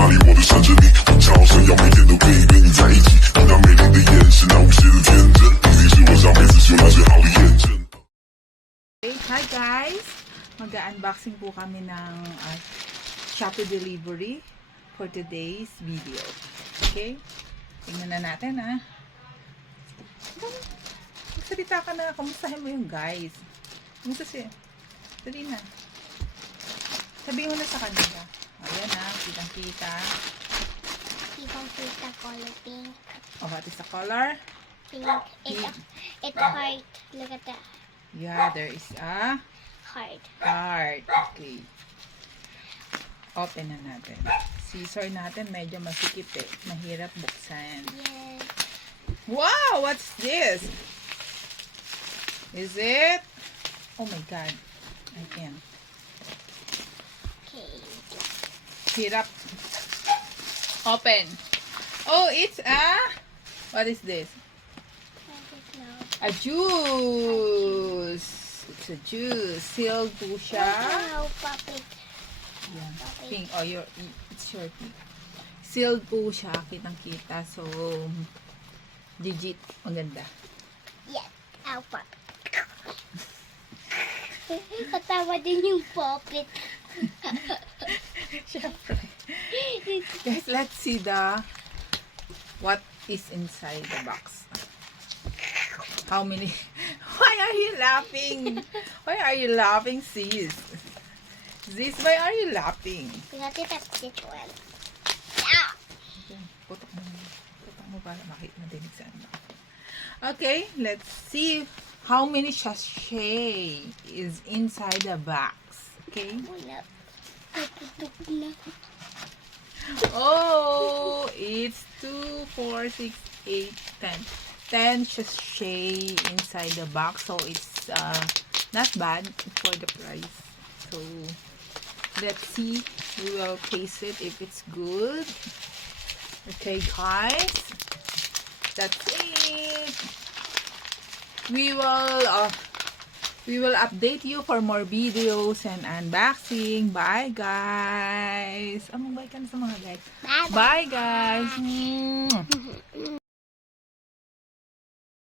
哪里，我的缠着你，我骄傲闪耀，每天都可以跟你在一起。你那美丽的眼神，那无邪的天真，一定是我上辈子修来最好的验证。 Okay, hi guys! Mag-unboxing po kami ng Shopee delivery for today's video. Okay? Tingnan na natin Magsalita ka na. Kamustahin mo yung guys. Kamusta siya? Dali na. Sabihin mo na sa kanila. Ayan kitang-kita. Kitang-kita color pink. Oh, what is the color? Pink. It's heart. Look at that. Yeah, there is a Heart. heart. Okay. Open na natin. Scissor natin medyo masikip Mahirap buksan. Yes. Wow! What's this? Is it? Oh my God. I can't. Okay. Hirap. Open. Oh, it's a... What is this? I don't know. A juice. It's a juice. Sealed po siya. Wow, puppet. Yeah. Pink. Oh, it's your pink. Sealed po siya. Kitang-kita. So, legit. Maganda. Yes. Ow, puppet. Katawa din yung puppet. Syempre. Guys, let's see what is inside the box. How many? Why are you laughing? Why are you laughing, sis? Sis, why are you laughing? We got it at this one. Yeah. Okay, putok mo para madinig sa ano. Okay, let's see how many sachet is inside the box. Okay? Wala. Tututok na. Oh, it's 2, 4, 6, 8, 10. 10 sachet inside the box, so it's not bad for the price. So let's see. We will taste it if it's good. Okay, guys, that's it. We will update you for more videos and unboxing. Bye, guys. Bye ka na sa mga guys. Bye, Bye, guys.